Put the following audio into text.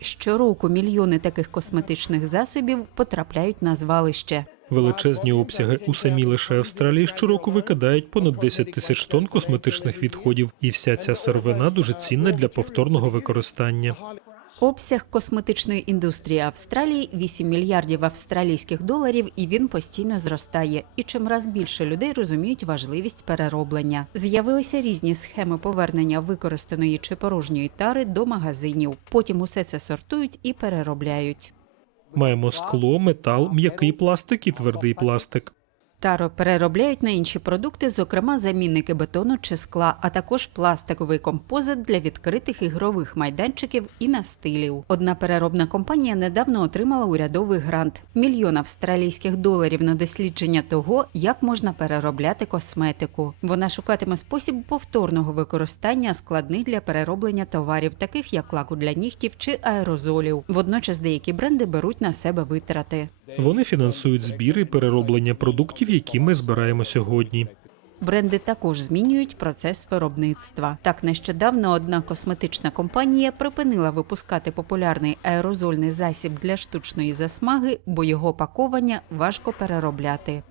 Щороку мільйони таких косметичних засобів потрапляють на звалище. Величезні обсяги у самій лише Австралії щороку викидають понад 10 тисяч тонн косметичних відходів, і вся ця сировина дуже цінна для повторного використання. Обсяг косметичної індустрії Австралії 8 мільярдів австралійських доларів, і він постійно зростає. І чим раз більше людей розуміють важливість перероблення. З'явилися різні схеми повернення використаної чи порожньої тари до магазинів. Потім усе це сортують і переробляють. Маємо скло, метал, м'який пластик і твердий пластик. Таро переробляють на інші продукти, зокрема замінники бетону чи скла, а також пластиковий композит для відкритих ігрових майданчиків і настилів. Одна переробна компанія недавно отримала урядовий грант мільйон австралійських доларів на дослідження того, як можна переробляти косметику. Вона шукатиме спосіб повторного використання складних для перероблення товарів, таких як лаку для нігтів чи аерозолів. Водночас деякі бренди беруть на себе витрати. Вони фінансують збір і перероблення продуктів, які ми збираємо сьогодні. Бренди також змінюють процес виробництва. Так нещодавно одна косметична компанія припинила випускати популярний аерозольний засіб для штучної засмаги, бо його паковання важко переробляти.